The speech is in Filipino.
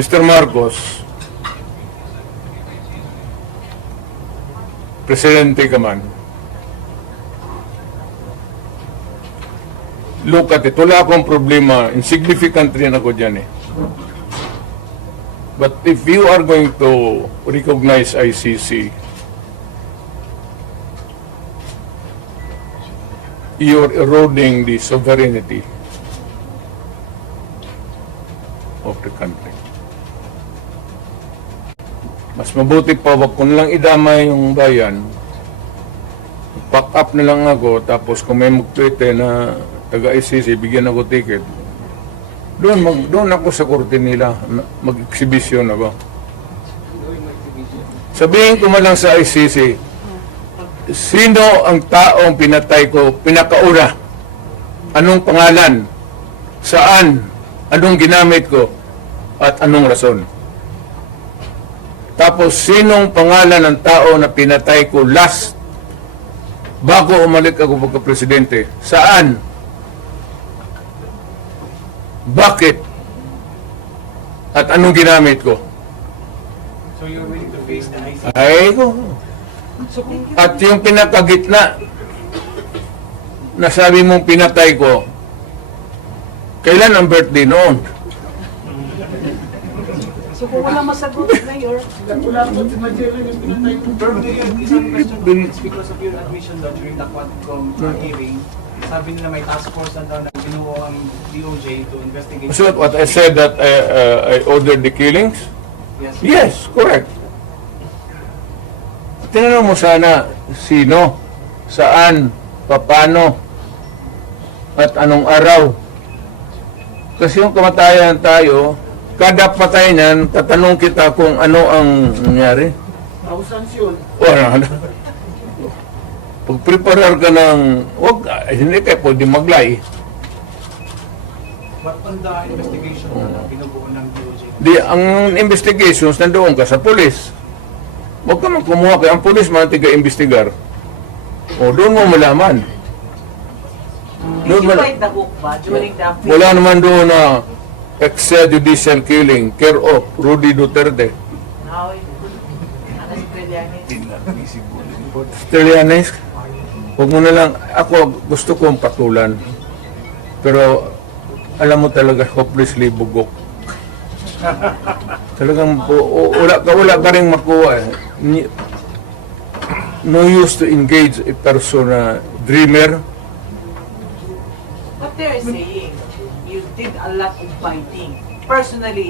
Mr. Marcos, Presidente ka man, look at it, wala akong problema, insignificant rin ako dyan eh. But if you are going to recognize ICC, you're eroding the sovereignty of the country. Mas mabuti pa, wag ko nilang idamay yung bayan. Pack up na lang ako, tapos kung may mag-tweet eh na taga-ICC, bigyan ako ticket. Doon, mag, doon ako sa korte nila, mag-exhibition ako. Sabihin ko man lang sa ICC, sino ang taong pinatay ko, pinakauna? Anong pangalan? Saan? Anong ginamit ko? At anong rason? Tapos, sinong pangalan ng tao na pinatay ko last bago umalik ako pagka-presidente? Saan? Bakit? At anong ginamit ko? So you're willing to face the ICC? Ay ko. At yung pinakagitna na sabi mong pinatay ko, kailan ang birthday noon? So kung wala masagot, Mayor, wala po si Mayor yung pinatay mo. Pero Mayor, isang question it's because of your admission daw during the Quadcom uh, hearing. Sabi nila may task force na daw na binuo ang DOJ to investigate. So what I said that I, uh, I ordered the killings? Yes. Yes, correct. Tinanong mo sana sino, saan, paano, at anong araw. Kasi yung kamatayan tayo, kada patay niyan, tatanong kita kung ano ang nangyari. Thousands yun. Wala na. Pag-preparar ka ng, wag, eh, hindi ka pwede maglay. But on the investigation na binubuo ng DOJ, Di, ang investigations, nandoon ka sa polis. Huwag ka man kumuha kaya ang polis man tiga-investigar. O, doon mo malaman. Did Doon you mo, fight the hook ba during the wala naman doon na extrajudicial killing, care of Rudy Duterte. Trillanes? Huwag mo na lang, ako gusto kong patulan. Pero, alam mo talaga, hopelessly bugok. Talagang, po, wala ka, wala ka rin makuha. eh. No use to engage a person na dreamer. What they're saying, you did a lot of fighting. Personally,